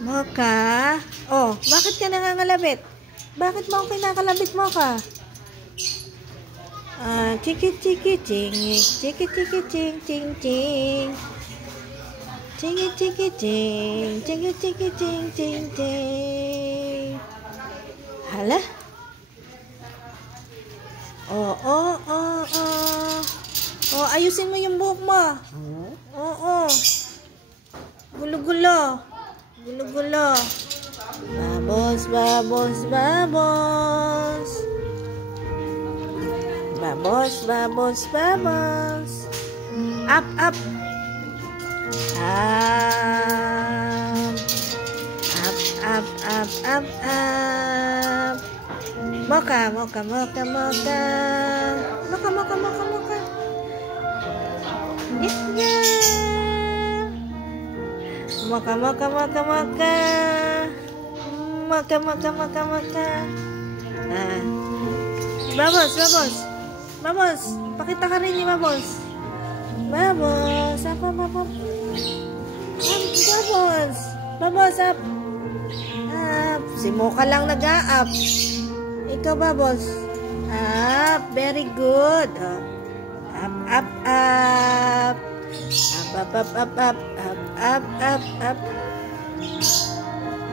Mocha? Oh, bakit ka nangangalabit? Bakit mo ako kinakalabit, Mocha? Chiki chiki ching, chiki chiki ching ching ching. Chiki chiki ching, chiki chiki ching ching ching. Hala? Oh, ayusin mo yung buhok mo. Oo. Gulo-gulo. Gulo-gulo. Babos, babos, babos. Babos, babos, babos. Up, up. Up, up, up, up. Mocha, mocha, mocha, mocha. Mocha, mocha, mocha, mocha. Mocha, mocha, mocha, mocha. Mocha, mocha, mocha, mocha. Babos, babos. Babos, pakita ka rin ni Babos. Babos, apa, babos. Babos. Babos, up. Up. Si Mocha lang nag-a-up. Ikaw, Babos. Up. Very good. Up, up, up. Up, up, up, up, up. Up, up, up.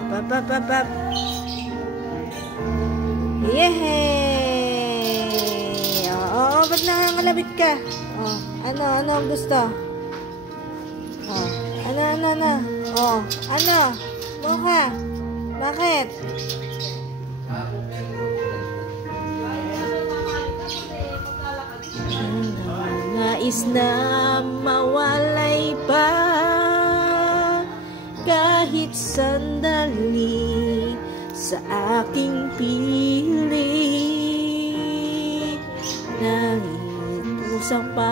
Up, up, up, up. Yehey! Oo, ba't nangangalabit ka? Oh, ano ang gusto? Oh, ano? Oh, ano? Mocha? Bakit? Nais na mawalay pa kahit sandali sa aking piling. Nangitusan pa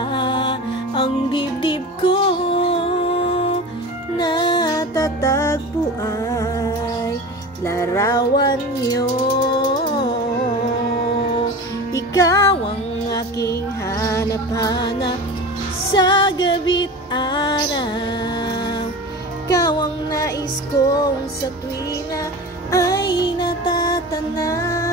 ang dibdib ko, natatagpo ay larawan niyo. Ikaw ang aking hanap-hanap sa gabi't araw. Ikaw ang nais kong sa tuwina ay natatanaw.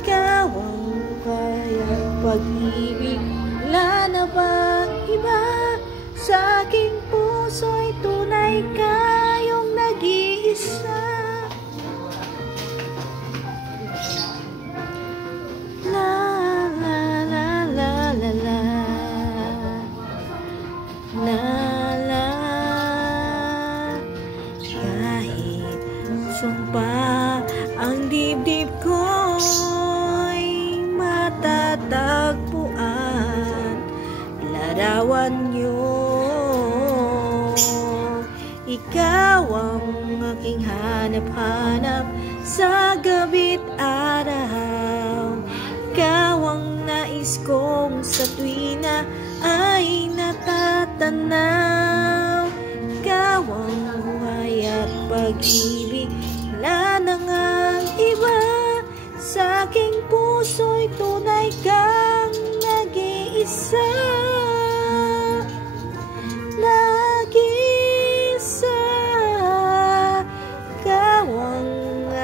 Ikaw ang kayang pag-ibig, wala na bang iba? Sa aking puso'y tunay kayong nag-iisa. La la la la la la la la. Kahit sumpa ang dibdib ko'y matatagpuan, larawan niyo. Ikaw ang aking hanap-hanap sa gabi't araw. Ikaw ang nais kong sa tuwina ay natatanaw. Ikaw ang buhay at pag-ibig, wala na ngang iba. Sa aking puso'y tunay kang nag-iisa. Nag-iisa. Ikaw ang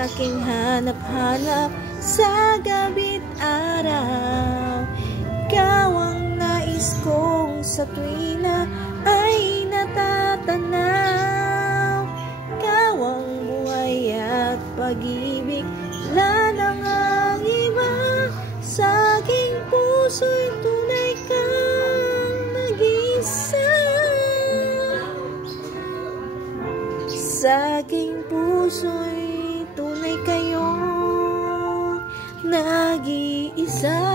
aking hanap-hanap sa gabi't araw. Ikaw ang nais kong sa tuwina ay natatanaw. Ikaw ang buhay at pag-ibig, wala na ngang iba. Sa aking puso'y tunay kang nag-iisa. Sa aking puso'y tunay kayong nag-iisa.